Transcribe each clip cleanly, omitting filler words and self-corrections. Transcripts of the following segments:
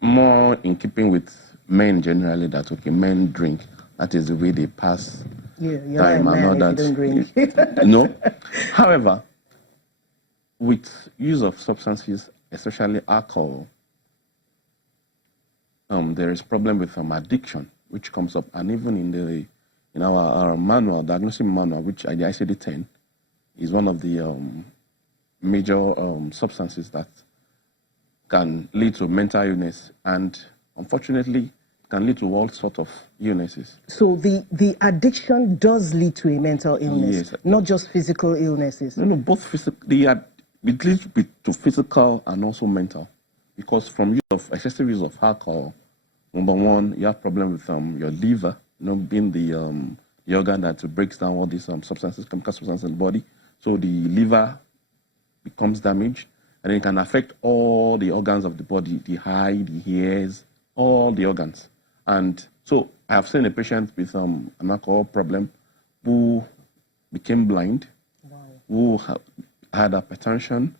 more in keeping with men generally that, okay, men drink. That is the way they pass time and all that. Don't drink. No. However, with use of substances, especially alcohol, there is problem with addiction, which comes up, and even in our manual, diagnostic manual, which the ICD-10 is one of the major substances that can lead to mental illness, and unfortunately can lead to all sorts of illnesses. So the addiction does lead to a mental illness, yes, not just physical illnesses. No, both physical. It leads to physical and also mental, because from excessive use of alcohol, number one, you have problem with your liver, being the organ that breaks down all these substances, chemical substances in the body. So the liver becomes damaged, and it can affect all the organs of the body, the eye, the ears, all the organs. And so I have seen a patient with an alcohol problem who became blind, who had hypertension,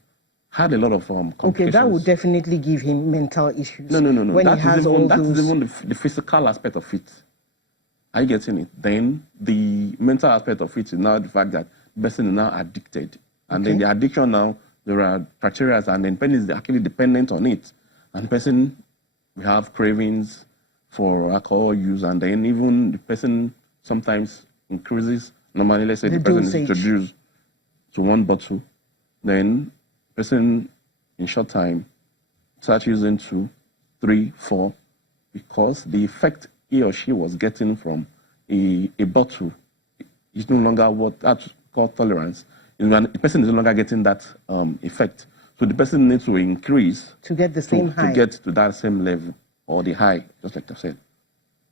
had a lot of complications. Okay, that would definitely give him mental issues. No. When that he has is even the physical aspect of it. Are you getting it? Then the mental aspect of it is now the fact that the person is now addicted. And then the addiction now, there are criteria, and then the person is actually dependent on it. And the person will have cravings for alcohol use, and then even the person sometimes increases. Normally, let's say the person is introduced to 1 bottle, then person in short time starts using 2, 3, 4, because the effect he or she was getting from a bottle is no longer what that's called tolerance. The person is no longer getting that effect. So the person needs to increase to get the same high. To get to that same level or the high, just like I said.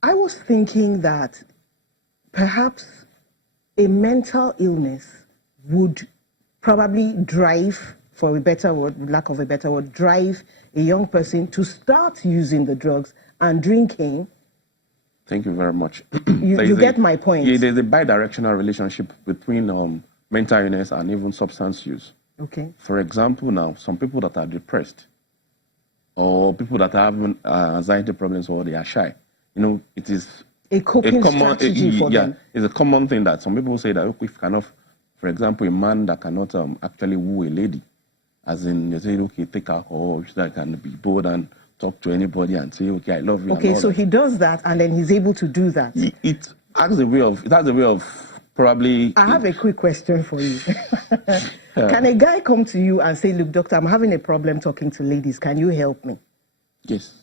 I was thinking that perhaps a mental illness would probably drive, for a better word, lack of a better word, drive a young person to start using the drugs and drinking. Thank you very much. You get my point. Yeah, there's a bi-directional relationship between mental illness and even substance use. Okay. For example, now, some people that are depressed or people that have anxiety problems or they are shy, it is a coping strategy for them. It's a common thing that some people say that, okay, if you cannot, for example, a man that cannot actually woo a lady, as in they say, okay, take alcohol, so that can be bold and talk to anybody and say, okay, I love you. Okay, so he does that, and then he's able to do that. It has a way of probably. I have a quick question for you. Can a guy come to you and say, look, doctor, I'm having a problem talking to ladies. Can you help me? Yes.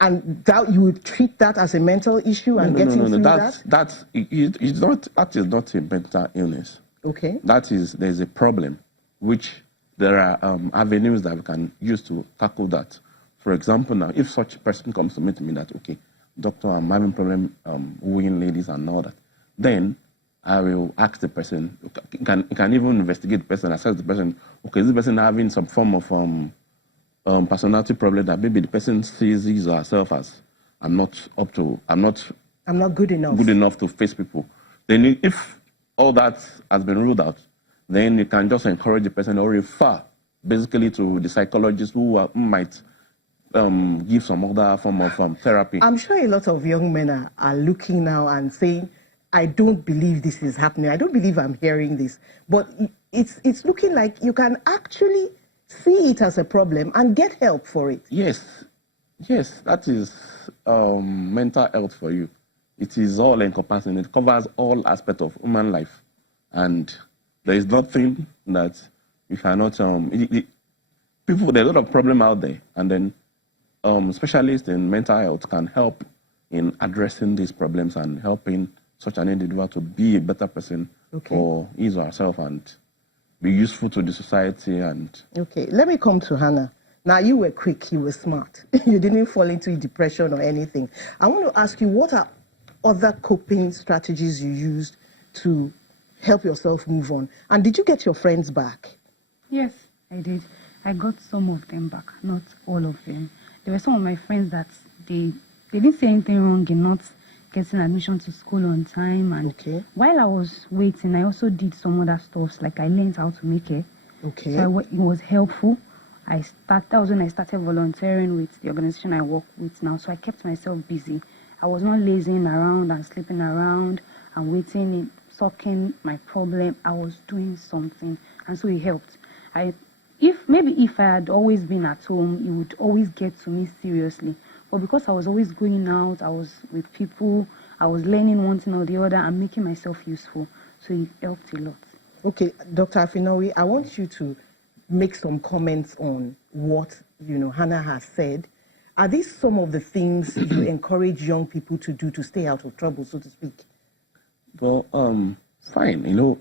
And that you would treat that as a mental issue and get him through that? That is not a mental illness. Okay. There's a problem, which there are avenues that we can use to tackle that. For example, now, if such a person comes to meet me that, okay, doctor, I'm having problem wooing ladies and all that, then I will ask the person, you can even investigate the person, assess the person, okay, is this person having some form of personality problem that maybe the person sees his or herself as, I'm not good enough to face people. Then if all that has been ruled out, then you can just encourage the person or refer basically to the psychologist who might give some other form of therapy. I'm sure a lot of young men are looking now and saying, I don't believe this is happening. I don't believe I'm hearing this. But it's looking like you can actually see it as a problem and get help for it. Yes, that is mental health for you. It is all encompassing. It covers all aspects of human life. And there is nothing that you cannot... there's a lot of problem out there. And then specialists in mental health can help in addressing these problems and helping such an individual to be a better person for his or herself and be useful to the society. And okay, let me come to Hannah. Now, you were quick, you were smart. You didn't fall into depression or anything. I want to ask you, what are other coping strategies you used to help yourself move on? And did you get your friends back? Yes, I did. I got some of them back, not all of them. There were some of my friends that they didn't say anything wrong in not getting admission to school on time. And while I was waiting, I also did some other stuff, like I learned how to make it. Okay. So it was helpful. that was when I started volunteering with the organization I work with now. So I kept myself busy. I was not lazing around and sleeping around and waiting, sucking my problem. I was doing something, and so it helped. If I had always been at home, it would always get to me seriously. But because I was always going out, I was with people, I was learning one thing or the other and making myself useful. So it helped a lot. Okay, Dr. Afinowi, I want you to make some comments on what Hannah has said. Are these some of the things you encourage young people to do to stay out of trouble, so to speak? Well, fine.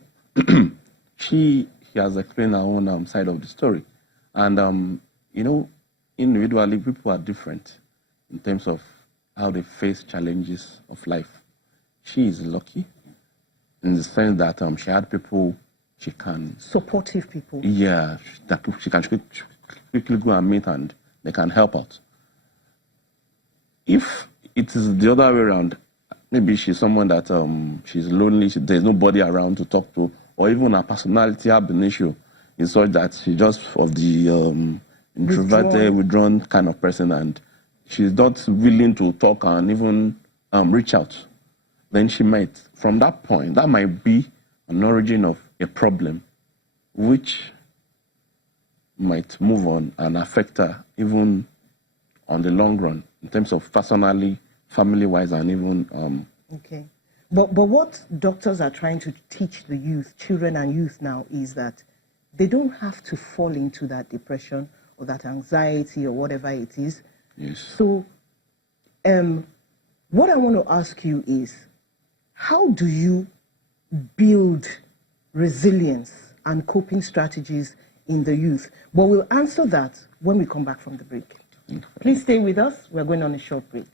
She has explained her own side of the story, and individually people are different in terms of how they face challenges of life. She is lucky in the sense that she had people she can... Supportive people. Yeah, that she can quickly go and meet and they can help out. If it is the other way around, maybe she's someone that she's lonely, there's nobody around to talk to, or even her personality have an issue in such that she's just of the introverted, withdrawn kind of person, and she's not willing to talk and even reach out, then she might, from that point, that might be an origin of a problem which might move on and affect her even on the long run in terms of personally, family-wise, and even... Okay. But what doctors are trying to teach the youth, children and youth now, is that they don't have to fall into that depression or that anxiety or whatever it is. Yes. So what I want to ask you is, how do you build resilience and coping strategies in the youth? But we'll answer that when we come back from the break. Please stay with us. We're going on a short break.